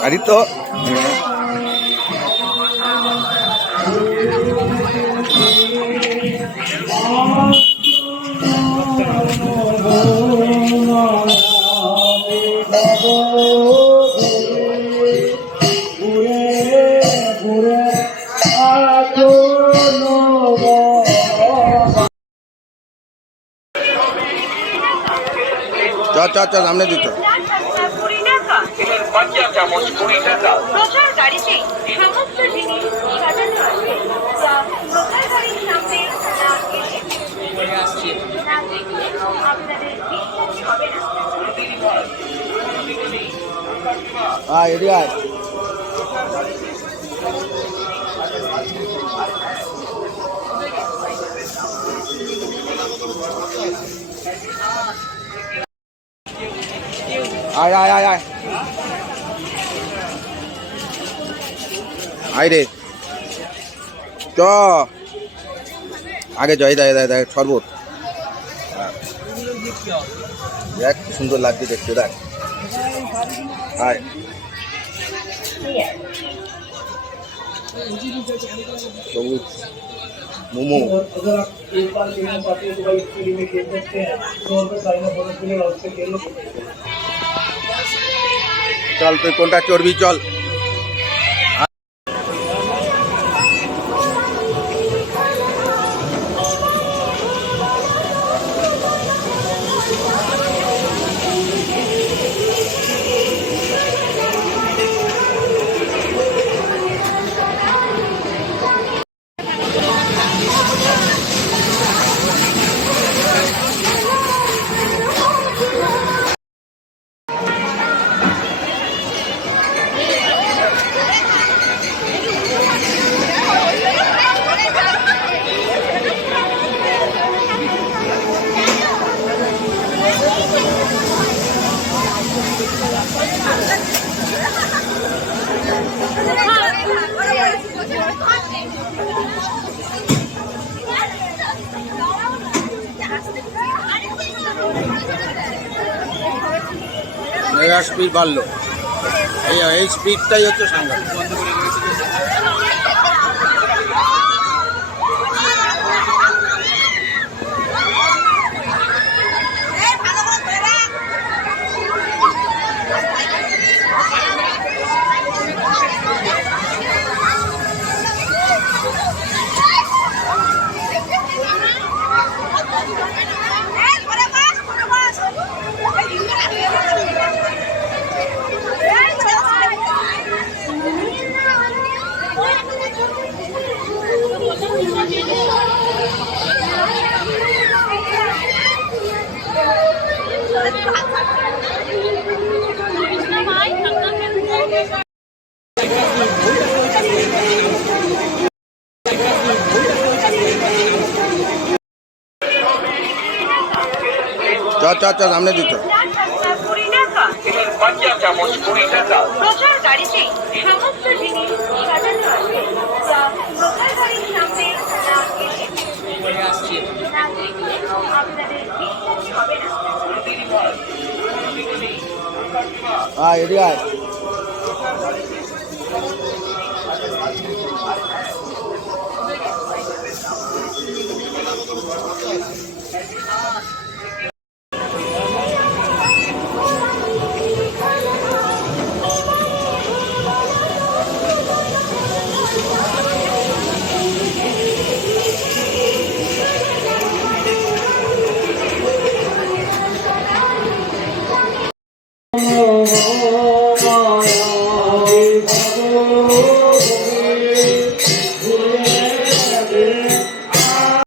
Arito. চল সামনে দিত প্রচার গাড়িতে সমস্ত জিনিস সাজানো আছে যা প্রচার গাড়ির সামনে না এলে আপনাদের বিশ্বাস হবে না। আয় আয় রে চ আগে জয় দেয় শরবত দেখ কি সুন্দর লাগছে দেখতে দেখ আয় সবুজ মোমো চল তুই কোনটা চড়বি চল স্পিড বাড়লো এই স্পিডটাই হচ্ছে সাংঘাতিক চল সামনে দিত প্রচার গাড়িতে সমস্ত জিনিস সাজানো আছে যা প্রচার গাড়ির সামনে না এলে আপনাদের বিশ্বাস হবে না। এদিকে আয়